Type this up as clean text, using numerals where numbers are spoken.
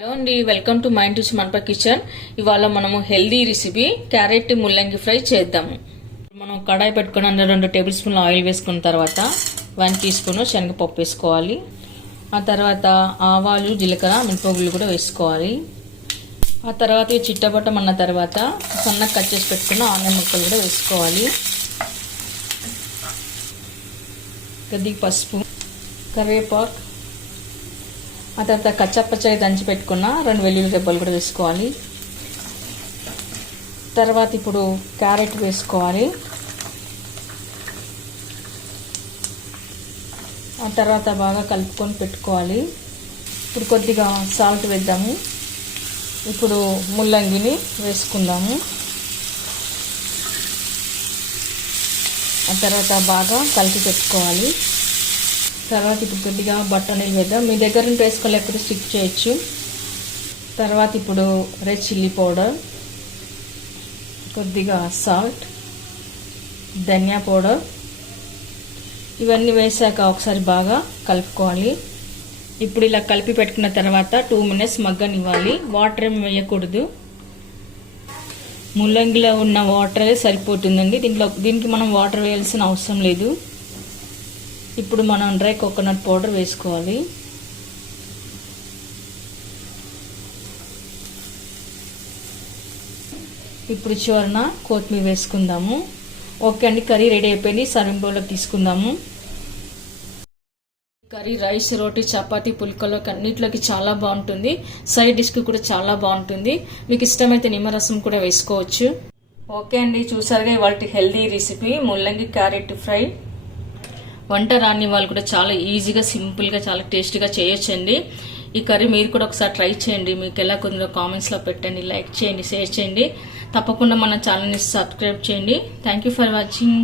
Hello అండి, welcome to mind రుచి మనప kitchen. ఇవాళ మనము హెల్దీ రెసిపీ క్యారెట్ ముల్లంగి ఫ్రై చేద్దాము. మనం కడాయి పెట్టుకుని అందులో 2 టేబుల్ స్పూన్లు ఆయిల్ వేసుకున్న తర్వాత 1 టీ స్పూన్ శనగపప్పు వేసుకోవాలి. ఆ తర్వాత ఆవాలు, జీలకర్ర, మినపగుళ్ళు కూడా వేసుకోవాలి. ఆ తర్వాత చిట్టబట్టమన్న తర్వాత సన్నగా కట్ చేసి పెట్టుకున్న ఆనియన్ ముక్కలు కూడా వేసుకోవాలి. కొద్దిగా పసుపు, కరివేపాకు, ఆ తర్వాత కచ్చపచ్చగా దంచి పెట్టుకున్న 2 వెల్లుల్లి రెబ్బలు కూడా వేసుకోవాలి. తర్వాత ఇప్పుడు క్యారెట్ వేసుకోవాలి. ఆ తర్వాత బాగా కలుపుకొని పెట్టుకోవాలి. ఇప్పుడు కొద్దిగా సాల్ట్ వేద్దాము. ఇప్పుడు ముల్లంగిని వేసుకుందాము. ఆ తర్వాత బాగా కలిపి పెట్టుకోవాలి. తర్వాత ఇప్పుడు కొద్దిగా బఠానీలు వేద్దాం. మీ దగ్గర నుండి వేసుకోలేకపోతే స్టిక్ చేయొచ్చు. తర్వాత ఇప్పుడు రెడ్ చిల్లీ పౌడర్, కొద్దిగా సాల్ట్, ధనియా పౌడర్, ఇవన్నీ వేసాక ఒకసారి బాగా కలుపుకోవాలి. ఇప్పుడు ఇలా కలిపి పెట్టుకున్న తర్వాత 2 మినిట్స్ మగ్గనివ్వాలి. వాటర్ ఏమి వేయకూడదు. ముల్లంగిలో ఉన్న వాటరే సరిపోతుందండి. దీనికి మనం వాటర్ వేయాల్సిన అవసరం లేదు. ఇప్పుడు మనం డ్రై కోకోనట్ పౌడర్ వేసుకోవాలి. ఇప్పుడు చివరన కొత్తిమీర వేసుకుందాము. ఓకే అండి, కర్రీ రెడీ అయిపోయింది. సర్వింగ్ బౌల్లోకి తీసుకుందాము. కర్రీ రైస్, రోటీ, చపాతీ, పుల్కలోకి అన్నిట్లోకి చాలా బాగుంటుంది. సైడ్ డిష్కి కూడా చాలా బాగుంటుంది. మీకు ఇష్టమైతే నిమ్మరసం కూడా వేసుకోవచ్చు. ఓకే అండి, చూసారుగా ఇవాళ హెల్దీ రెసిపీ ముల్లంగి క్యారెట్ ఫ్రై. వంట రాని వాళ్ళు కూడా చాలా ఈజీగా, సింపుల్గా, చాలా టేస్టీగా చేయొచ్చండి. ఈ కర్రీ మీరు కూడా ఒకసారి ట్రై చేయండి. మీకు ఎలా కొందరు కామెంట్స్లో పెట్టండి, లైక్ చేయండి, షేర్ చేయండి. తప్పకుండా మన ఛానల్ని సబ్స్క్రైబ్ చేయండి. Thank you for watching.